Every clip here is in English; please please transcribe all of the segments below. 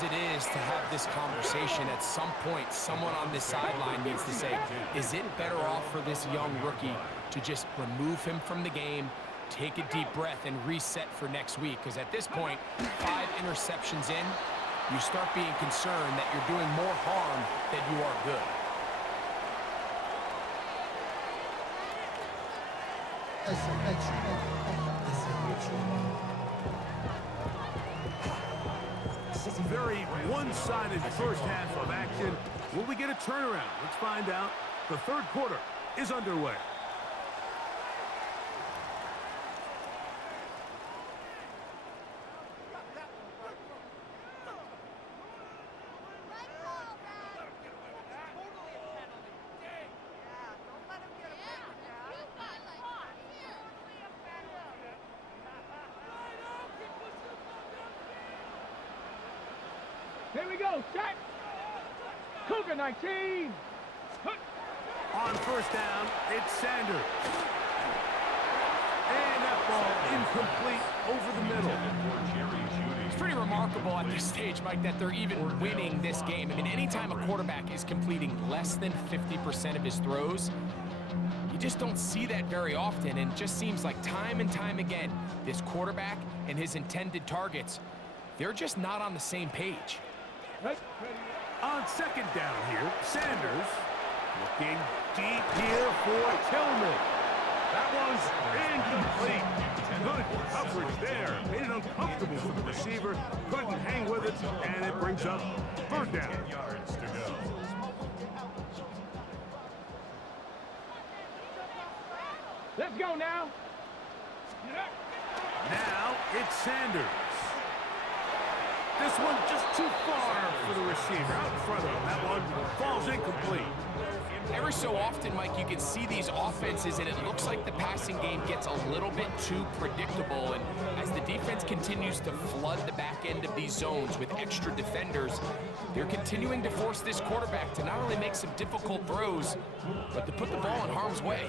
as it is to have this conversation, at some point, someone on this sideline needs to say, is it better off for this young rookie to just remove him from the game, take a deep breath, and reset for next week? Because at this point, 5 interceptions in, you start being concerned that you're doing more harm than you are good. Very one-sided first half of action. Will we get a turnaround? Let's find out. The third quarter is underway. Here we go, set! Cougar 19! On first down, it's Sanders. And that ball incomplete over the middle. It's pretty remarkable at this stage, Mike, that they're even winning this game. I mean, anytime a quarterback is completing less than 50% of his throws, you just don't see that very often, and it just seems like time and time again, this quarterback and his intended targets, they're just not on the same page. On second down here, Sanders looking deep here for Tillman. That one's incomplete. Good coverage there. Made it uncomfortable for the receiver. Couldn't hang with it, and it brings up third down. Let's go now. Now it's Sanders. This one just too far for the receiver. Out in front of him. That one falls incomplete. Every so often, Mike, you can see these offenses, and it looks like the passing game gets a little bit too predictable. And as the defense continues to flood the back end of these zones with extra defenders, they're continuing to force this quarterback to not only make some difficult throws, but to put the ball in harm's way.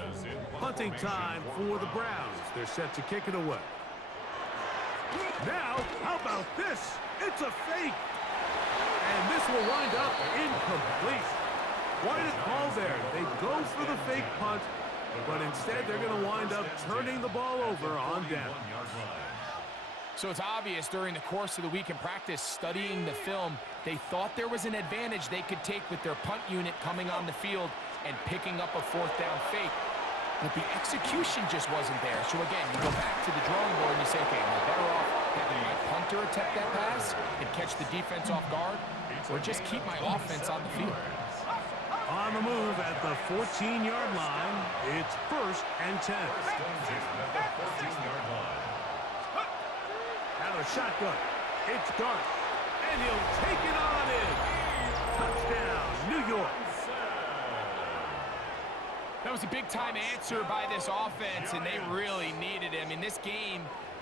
Punting time for the Browns. They're set to kick it away. Now, how about this? It's a fake. And this will wind up incomplete. Quite a call there. They go for the fake punt, but instead they're going to wind up turning the ball over on down. So it's obvious during the course of the week in practice, studying the film, they thought there was an advantage they could take with their punt unit coming on the field and picking up a fourth down fake. But the execution just wasn't there. So again, you go back to the drawing board and you say, okay, am I better off having my punter attempt that pass and catch the defense off guard, or just keep my offense on the field? On the move at the 14-yard line, it's 1st and 10. Out of shotgun, it's Dart, and he'll take it on in. Touchdown, New York. That was a big-time answer by this offense, and they really needed it. I mean, this game,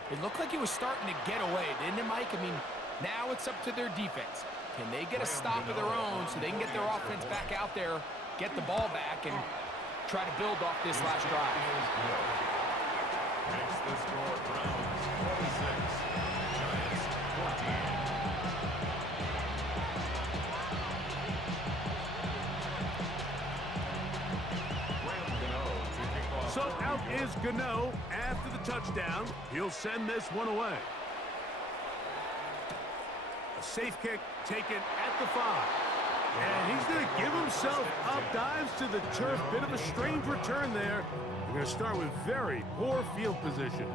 it looked like it was starting to get away, didn't it, Mike? I mean, now it's up to their defense. Can they get a stop of their own so they can get their offense back out there, get the ball back, and try to build off this last drive? Makes the score Browns 26, Giants 14. So out is Gano after the touchdown. He'll send this one away. A safe kick taken at the 5. And he's going to give himself up, dives to the turf. Bit of a strange return there. We're going to start with very poor field position.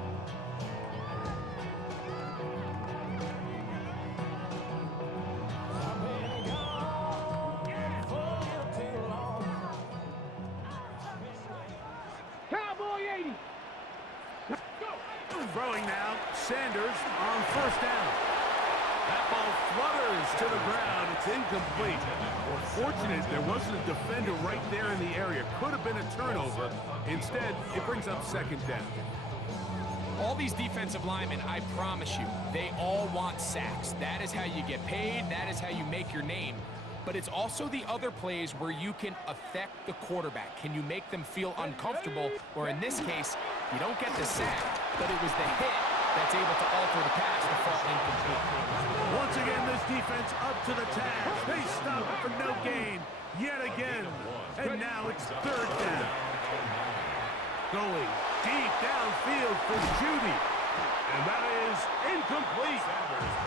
Throwing now, Sanders on first down. That ball flutters to the ground. It's incomplete. Well, fortunate there wasn't a defender right there in the area. Could have been a turnover. Instead, it brings up second down. All these defensive linemen, I promise you, they all want sacks. That is how you get paid. That is how you make your name. But it's also the other plays where you can affect the quarterback. Can you make them feel uncomfortable? Or in this case, you don't get the sack, but it was the hit that's able to alter the pass to fall incomplete. Once again, this defense up to the task. They stop it for no gain yet again. And now it's third down. Going deep downfield for Judy. And that is incomplete.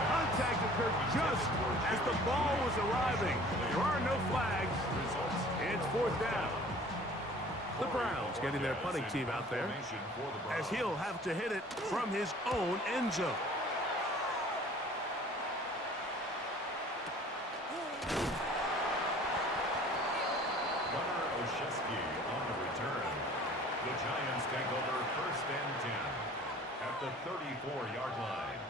Contact occurred just as the ball was arriving. There are no flags. It's fourth down. The Browns getting their punting team out there as he'll have to hit it from his own end zone. On the return. The Giants take over first and 10 at the 34-yard line.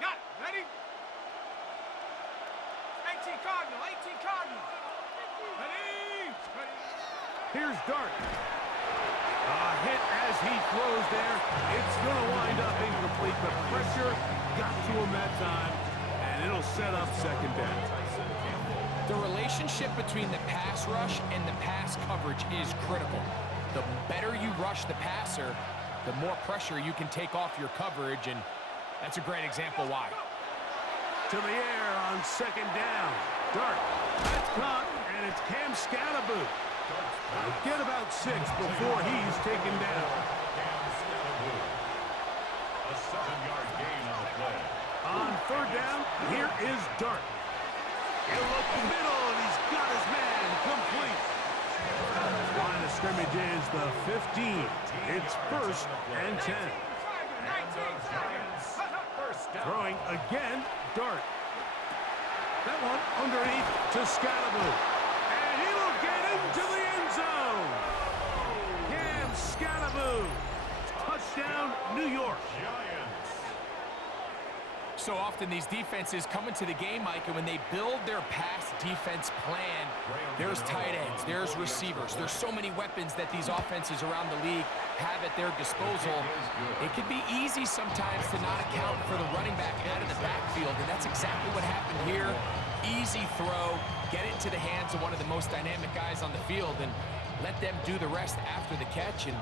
Got it. Ready? 18 Cardinal. 18 Cardinal. Ready? Ready. Here's Dart. A hit as he throws there. It's going to wind up incomplete. The pressure got to him that time, and it'll set up second down. The relationship between the pass rush and the pass coverage is critical. The better you rush the passer, the more pressure you can take off your coverage, and that's a great example why. To the air on second down. Dart. That's caught, and it's Cam Scatterboot. Get about 6 before he's taken down. A 7-yard gain on the play. On third down, here is Dart. He'll look middle, and he's got his man complete. Line of scrimmage is the 15. It's first and 10. Throwing again, Dart. That one underneath to Scatterboot. And he will get into the end zone. Cam Scatterboot. Touchdown, New York. So often these defenses come into the game, Mike, and when they build their pass defense plan, there's tight ends, there's receivers. There's so many weapons that these offenses around the league have at their disposal. It can be easy sometimes to not account for the running back out of the backfield, and that's exactly what happened here. Easy throw, get it to the hands of one of the most dynamic guys on the field, and let them do the rest after the catch, and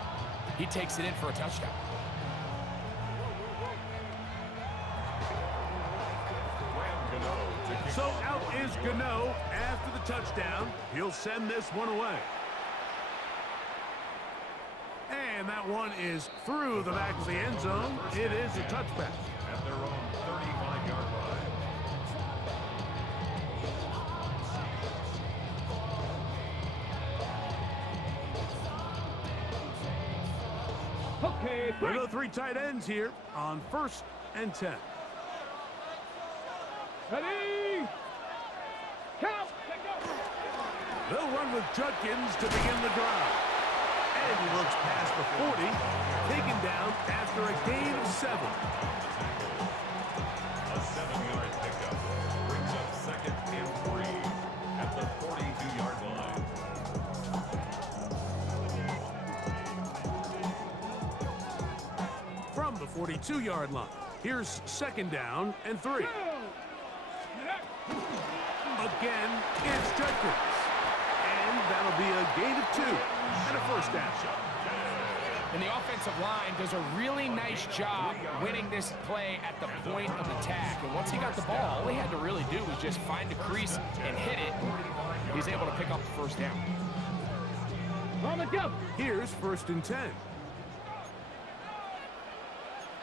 he takes it in for a touchdown. So out is Gano after the touchdown. He'll send this one away. And that one is through the back of the end zone. It is a touchback. At their own 35-yard line. Okay, There are 3 tight ends here on first and 10. ready? Count. Let go. They'll run with Judkins to begin the drive. And he looks past the 40, taken down after a gain of 7. A 7-yard pickup brings up second and 3 at the 42-yard line. From the 42-yard line, here's second down and 3. Again, it's Judkins. And that'll be a gain of 2 and a first down. And the offensive line does a really nice job winning this play at the point of attack. And once he got the ball, all he had to really do was just find a crease and hit it. He's able to pick up the first down. On the go. Here's first and 10.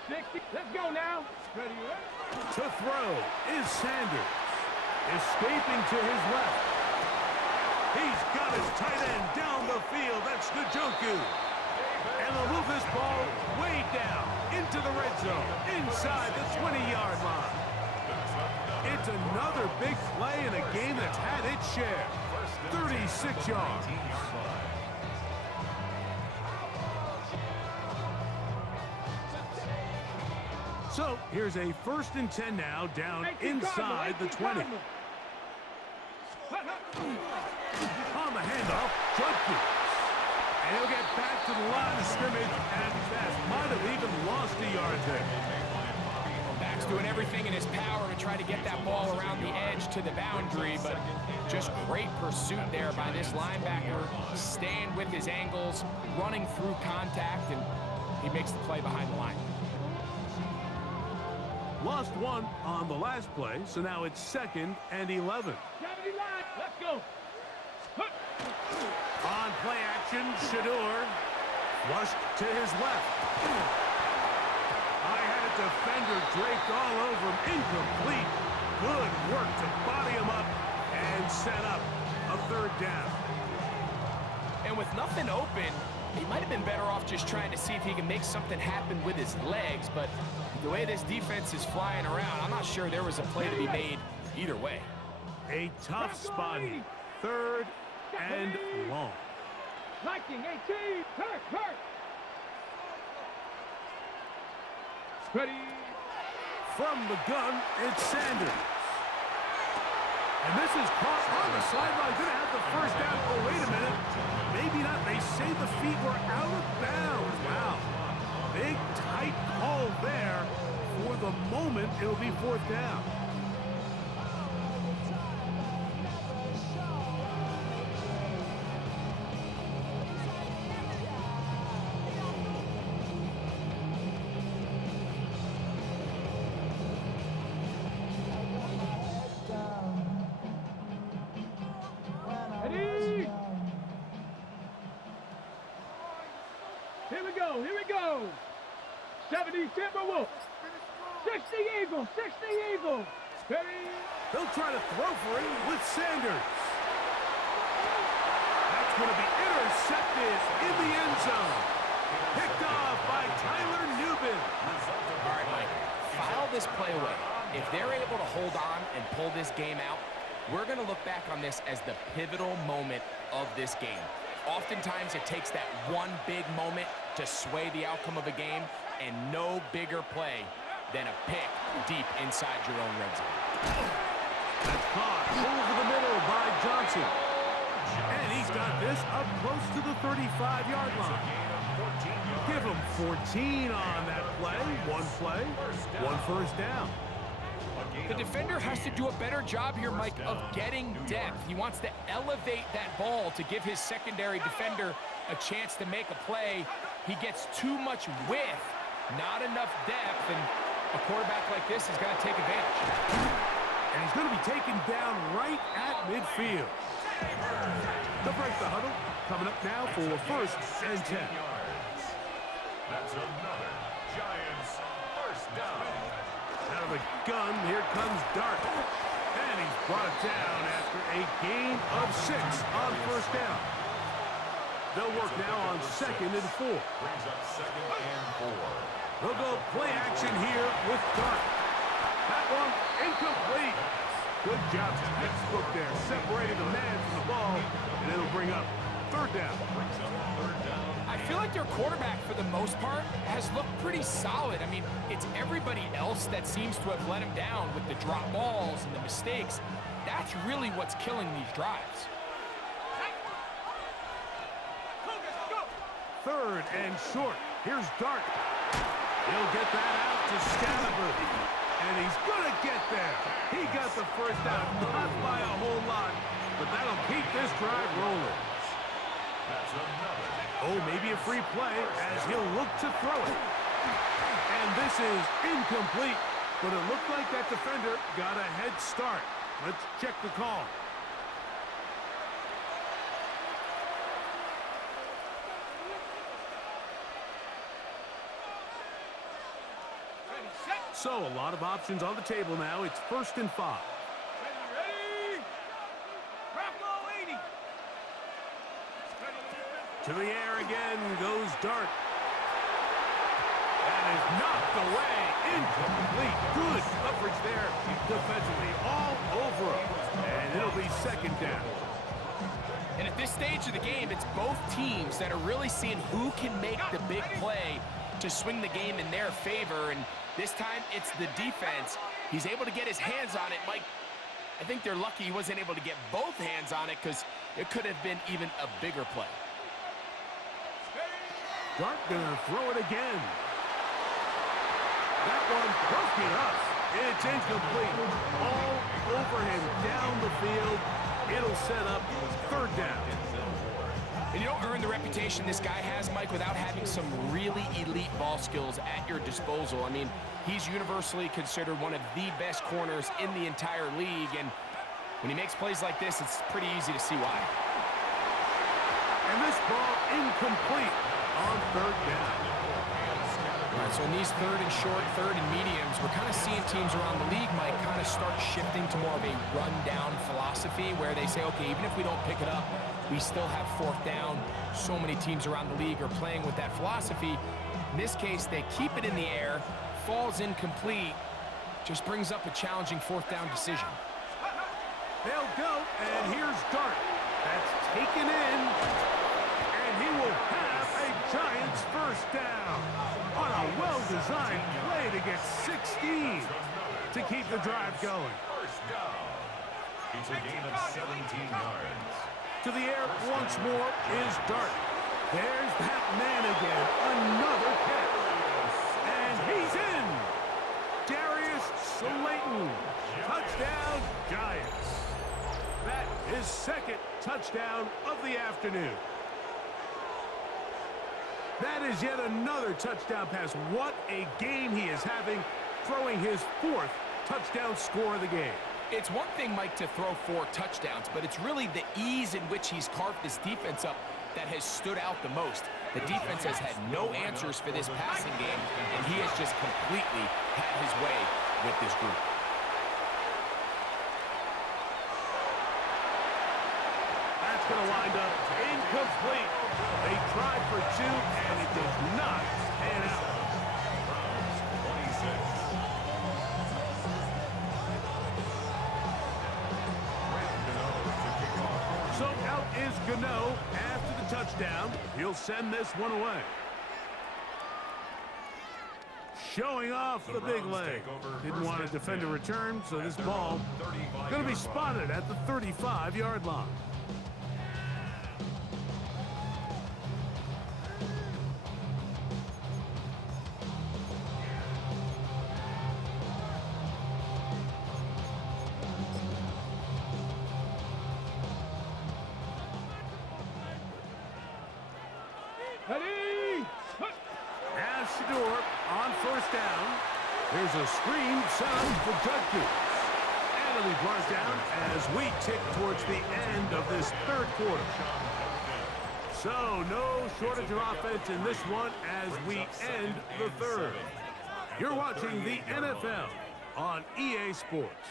60. Let's go now. Ready, ready. To throw is Sanders. Escaping to his left. He's got his tight end down the field. That's Njoku. And they'll move this ball way down into the red zone, inside the 20-yard line. It's another big play in a game that's had its share. 36 yards. So here's a first and 10 now, down inside the 20. On the handoff, Judkins. And he'll get back to the line of scrimmage and best might have even lost a yard there. Back's doing everything in his power to try to get that ball around the edge to the boundary, but just great pursuit there by this linebacker, staying with his angles, running through contact, and he makes the play behind the line. Lost one on the last play, so now it's 2nd and 11. Let's go. On play action, Shador flushed to his left. I had a defender draped all over him, incomplete. Good work to body him up and set up a 3rd down. And with nothing open, he might have been better off just trying to see if he can make something happen with his legs, but the way this defense is flying around, I'm not sure there was a play to be made either way. A tough spot here. 3rd and long. 19-18. Hurt. Ready. From the gun, it's Sanders. And this is caught on the sideline. Going to have the 1st down. Oh, wait a minute. Maybe not. They say the feet were out of bounds. Wow. Big, tight call there. For the moment, it'll be 4th down. Ready. Here we go. 70 Timberwolves. 60 Eagles. Ready. They'll try to throw for it with Sanders. That's going to be intercepted in the end zone. Picked off by Tyler Newbin. All right, Mike, file this play away. If they're able to hold on and pull this game out, we're going to look back on this as the pivotal moment of this game. Oftentimes, it takes that one big moment to sway the outcome of a game, and no bigger play than a pick deep inside your own red zone. That's caught over the middle by Johnson. And he's got this up close to the 35-yard line. Give him 14 on that play. One 1st down. The defender has to do a better job here, Mike, of getting depth. He wants to elevate that ball to give his secondary defender a chance to make a play. He gets too much width, not enough depth, and a quarterback like this is going to take advantage. And he's going to be taken down right at midfield. They'll break the huddle. Coming up now for 1st and 10. That's another Giants 1st down. Out of the gun, here comes Dart. And he's brought down after a gain of 6 on 1st down. They'll work now on 2nd and 4. Brings up 2nd and 4. They'll go play action here with Dart. That one incomplete. Good job, textbook there, separating the man from the ball, and it'll bring up 3rd down. I feel like their quarterback, for the most part, has looked pretty solid. I mean, it's everybody else that seems to have let him down with the drop balls and the mistakes. That's really what's killing these drives. 3rd and short. Here's Dart. He'll get that out to Scalabrine. And he's going to get there. He got the 1st down, not by a whole lot, but that'll keep this drive rolling. That's another. Oh, maybe a free play as he'll look to throw it. And this is incomplete, but it looked like that defender got a head start. Let's check the call. So a lot of options on the table now. It's 1st and 5. Ready. Bravo 80. To the air again goes Dart. That is knocked away. Incomplete. Good coverage there defensively all over him. And it'll be 2nd down. And at this stage of the game, it's both teams that are really seeing who can make the big play to swing the game in their favor. And this time, it's the defense. He's able to get his hands on it. Mike, I think they're lucky he wasn't able to get both hands on it because it could have been even a bigger play. Dart gonna throw it again. That one broke it up. It's incomplete. All over him. down the field. It'll set up third down. And you don't earn the reputation this guy has, Mike, without having some really elite ball skills at your disposal. I mean, he's universally considered one of the best corners in the entire league, and when he makes plays like this, it's pretty easy to see why. And this ball incomplete on third down. All right, so in these third and short, third and mediums, we're kind of seeing teams around the league, Mike, kind of start shifting to more of a run-down philosophy where they say, okay, even if we don't pick it up, we still have fourth down. So many teams around the league are playing with that philosophy. In this case, they keep it in the air, falls incomplete, just brings up a challenging fourth down decision. They'll go, and here's Dart. That's taken in, and he will have a Giants first down on a well-designed play to get 16 to keep the drive going. First down. It's a gain of 17 yards. To the air once more is Dart. There's that man again. Another catch. And he's in. Darius Slayton. Touchdown, Giants. That is second touchdown of the afternoon. That is yet another touchdown pass. What a game he is having, throwing his fourth touchdown score of the game. It's one thing, Mike, to throw 4 touchdowns, but it's really the ease in which he's carved this defense up that has stood out the most. The defense has had no answers for this passing game, and he has just completely had his way with this group. That's going to wind up incomplete. They tried for 2, and it does not pan out. Browns 26. So out is Gano after the touchdown. He'll send this one away. Showing off the big leg. Didn't want to defend a return, so this ball going to be spotted at the 35-yard line. Ready? Now Shador on first down. There's a screen set up for Judkins. And it'll be brought down as we tick towards the end of this third quarter. So no shortage of offense in this one as we end the third. You're watching the NFL on EA Sports.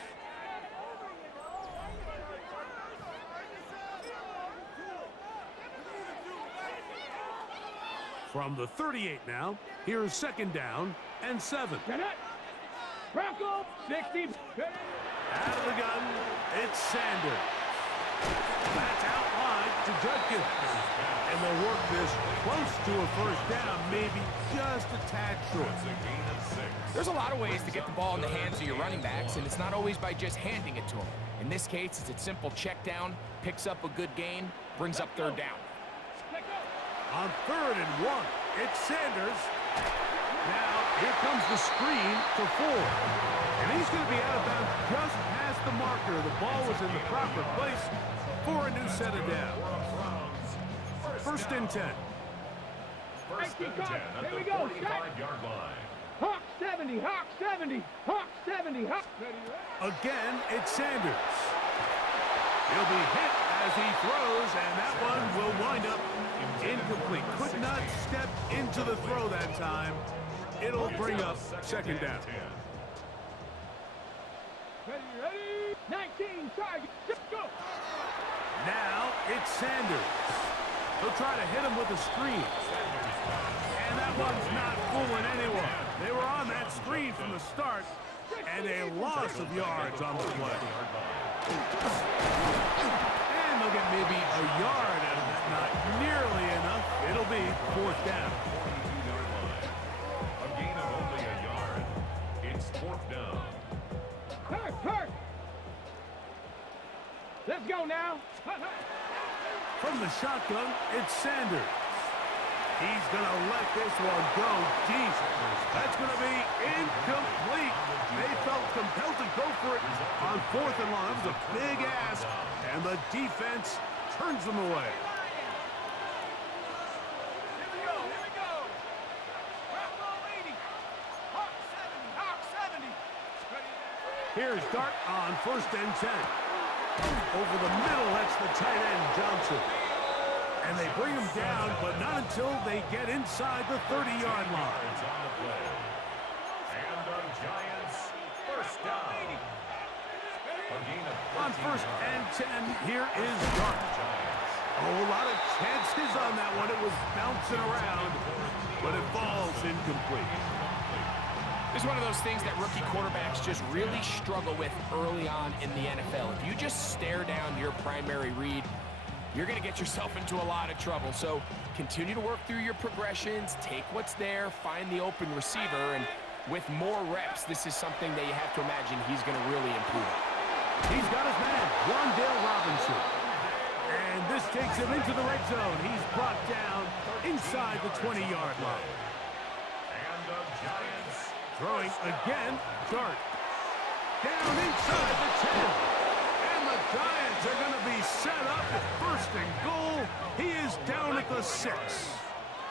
From the 38 now, here's second down and 7. Get it. Bronco, 60. Out of the gun, it's Sanders. That's out wide to Judkins. And they'll work this close to a first down, maybe just a tad short. It's a gain of 6. There's a lot of ways to get the ball in the hands of your running backs, and it's not always by just handing it to them. In this case, it's a simple check down, picks up a good gain, brings up third down. On 3rd and 1, it's Sanders. Now, here comes the screen to 4. And he's going to be out of bounds just past the marker. The ball was in the proper place for a new set of downs. First and 10. First and 10 at Here we the go. 45-yard line. Hawk 70, Hawk 70, Hawk 70, Hawk. Again, it's Sanders. He'll be hit as he throws, and that one will wind up incomplete. Could not step into the throw that time. It'll bring up second down. Ready? 19, target, go. Now it's Sanders. He'll try to hit him with a screen. And that one's not fooling anyone. They were on that screen from the start, and a loss of yards on the play. And they'll get maybe a yard out of that. Not nearly enough. It'll be fourth down. 42-yard line. A gain of only a yard. It's fourth down. Hurt. Let's go now. From the shotgun, it's Sanders. He's going to let this one go deep. That's going to be incomplete. They felt compelled to go for it on 4th and long. That was a big ask, and the defense turns them away. Here's Dart on 1st and 10. Over the middle, that's the tight end, Johnson. And they bring him down, but not until they get inside the 30-yard line. And the Giants first down. On 1st and 10, here is Dart. Oh, a lot of chances on that one. It was bouncing around, but it falls incomplete. This is one of those things that rookie quarterbacks just really struggle with early on in the NFL. If you just stare down your primary read, you're going to get yourself into a lot of trouble. So continue to work through your progressions, take what's there, find the open receiver, and with more reps, this is something that you have to imagine he's going to really improve. He's got his man, Wandale Robinson. And this takes him into the red zone. He's brought down inside the 20-yard line. And the Giants throwing again, Dart. Down inside the 10. And the Giants are going to be set up at 1st and goal. He is down at the 6.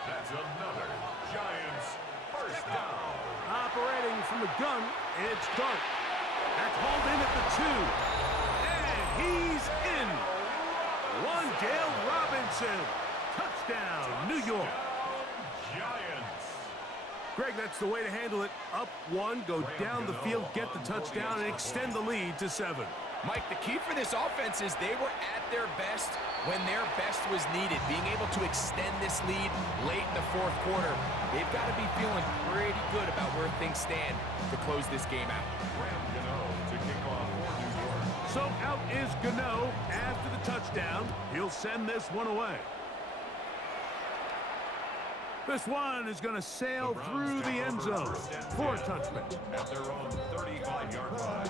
That's another Giants first down. Operating from the gun, it's Dart. That's hauled in at the 2. And he's in. Wandale Robinson. Touchdown, New York. Giants. Greg, that's the way to handle it. Up 1, go down the field, get the touchdown, and extend the lead to 7. Mike, the key for this offense is they were at their best when their best was needed. Being able to extend this lead late in the 4th quarter, they've got to be feeling pretty good about where things stand to close this game out. To kick off for New York. So out is Gano after the touchdown. He'll send this one away. This one is going to sail through the end zone for a touchdown. At their own 35-yard line.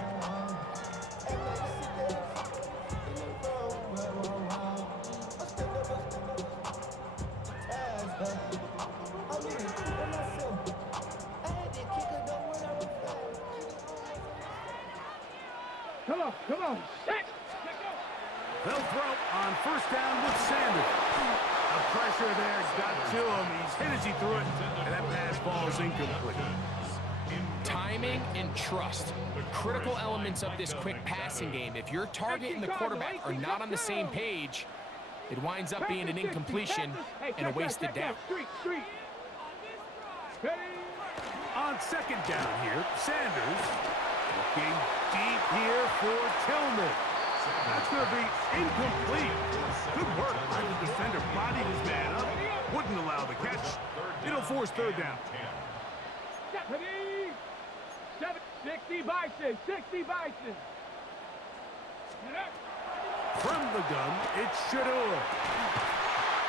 Come on, set. They'll throw on 1st down with Sanders. The pressure there got to him. He's hit as he threw it, and that pass falls incomplete. Timing and trust, critical elements of this quick passing game. If your target and the quarterback are not on the same page, it winds up being an incompletion and a wasted down. On 2nd down here, Sanders looking deep here for Tillman. That's going to be incomplete. Good work by the defender. Bodied his man up. Wouldn't allow the catch. It'll force 3rd down. 60 Bison, 60 Bison. From the gun, it's Shador.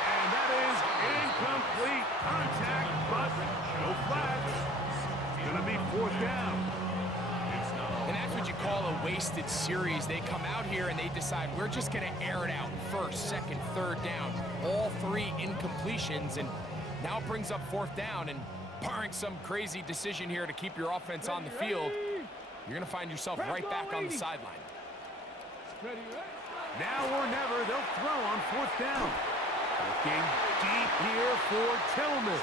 And that is incomplete. Contact, but no flags. Going to be 4th down. And that's what you call a wasted series. They come out here and they decide we're just going to air it out. 1st, 2nd, 3rd down. All 3 incompletions. And now it brings up 4th down. And barring some crazy decision here to keep your offense on the field, you're going to find yourself right back on the sideline. Now or never, they'll throw on 4th down. Looking deep here for Tillman.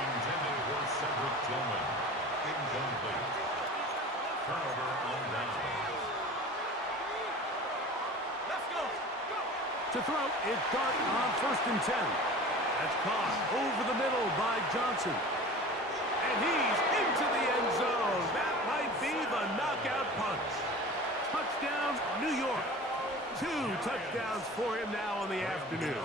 Intended for Cedric Tillman. Incomplete. Turnover on down. Let's go. To throw, it's Dart on 1st and 10. That's caught over the middle by Johnson. And he's into the end zone. That might be the knockout punch. Touchdown, New York. 2 touchdowns for him now on the afternoon.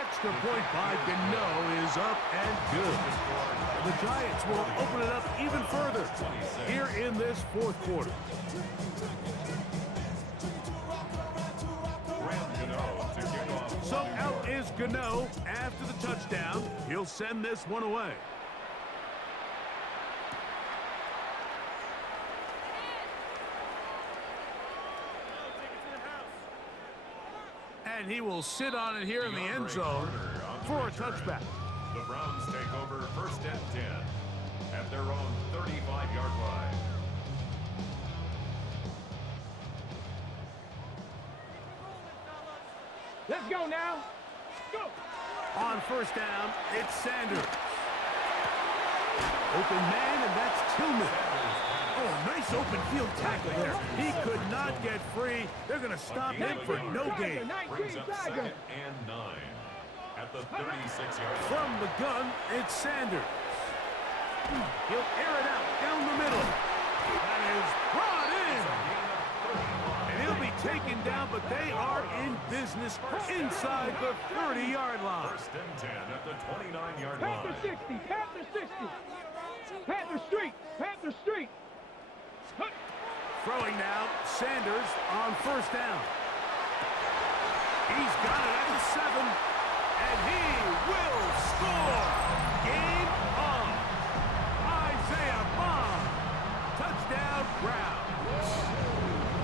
Extra point by Gano is up and good. The Giants will open it up even further here in this 4th quarter. So out is Gano after the touchdown. He'll send this one away. And he will sit on it here in the end zone for a touchback. The Browns take over first and 10 at their own 35-yard line. Let's go now. Go. On first down, it's Sanders. Open man, and that's Tillman. Oh, nice open field tackle there. He could not get free. They're going to stop him for no gain. Brings up second and 9 at the 36-yard line. From the gun, it's Sanders. He'll air it out down the middle. That is brought in. And he'll be taken down, but they are in business inside the 30-yard line. First and 10 at the 29-yard Panther line. 60. Panther 60. Panther Street. Panther Street. Throwing now, Sanders on first down. He's got it at the 7, and he will score. Game on. Isaiah Bond. Touchdown, Browns.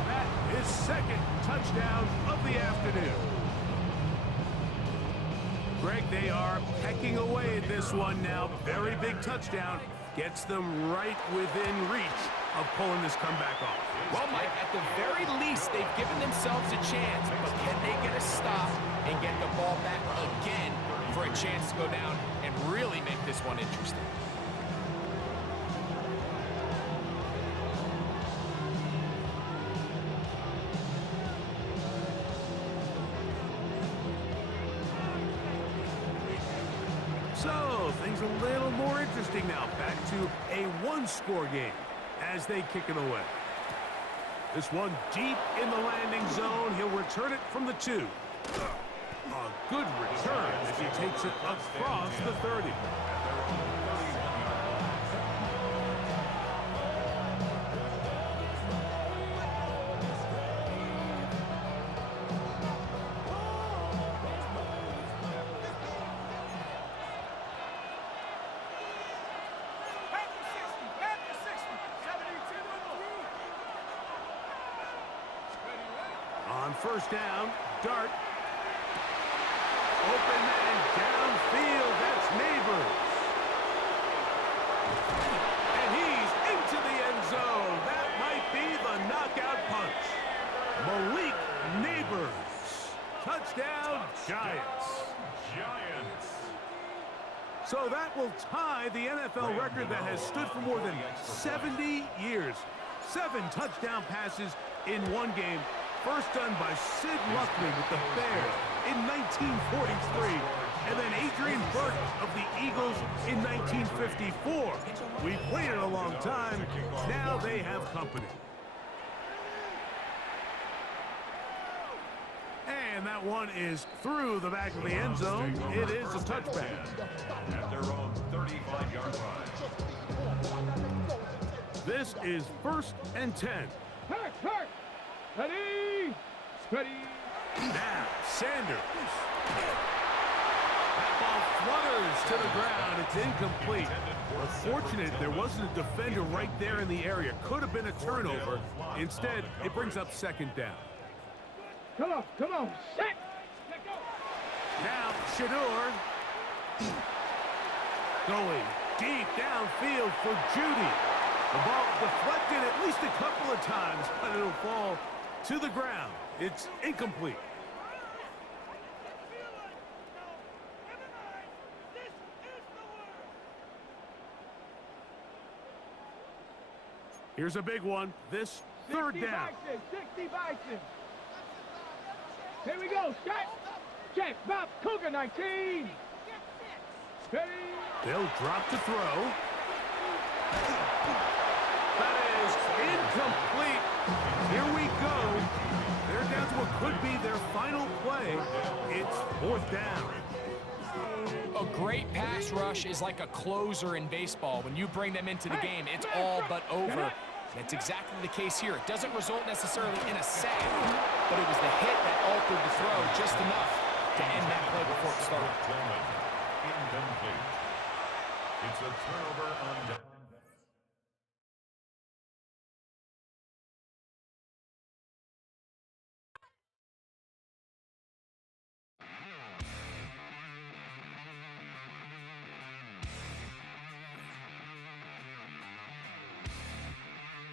That is second touchdown of the afternoon. Greg, they are pecking away at this one now. Very big touchdown. Gets them right within reach of pulling this comeback off. Well, Mike, at the very least, they've given themselves a chance, but can they get a stop and get the ball back again for a chance to go down and really make this one interesting? So, things a little more interesting now. Back to a one-score game as they kick it away. This one deep in the landing zone. He'll return it from the 2. A good return as he takes it across the 30. On first down, Dart. Open man downfield. That's Neighbors. And he's into the end zone. That might be the knockout punch. Malik Neighbors. Touchdown, Giants. Giants. So that will tie the NFL record that has stood for more than 70 years. 7 touchdown passes in one game. First done by Sid Luckman with the Bears in 1943, and then Adrian Burke of the Eagles in 1954. We've waited a long time. Now they have company. And that one is through the back of the end zone. It is a touchback. At their own 35-yard line. This is first and 10. Hurt, hurt. Ready. Ready. Now, Sanders. That ball flutters to the ground. It's incomplete. Unfortunate there wasn't a defender right there in the area. Could have been a turnover. Instead, it brings up second down. Come on, come on. Set. Let go. Now, Shador. Going deep downfield for Judy. The ball deflected at least a couple of times, but it'll fall to the ground. It's incomplete. Here's a big one. This third 60 down. Bison, 60 Bison. Here we go. Set. Check. Bob. Cougar 19. Ready. They'll drop to throw. That is incomplete. Here we go. They're down to what could be their final play. It's fourth down. A great pass rush is like a closer in baseball. When you bring them into the game, it's all but over. That's exactly the case here. It doesn't result necessarily in a sack, but it was the hit that altered the throw just enough to end that play before it started. Incomplete. It's a turnover on down.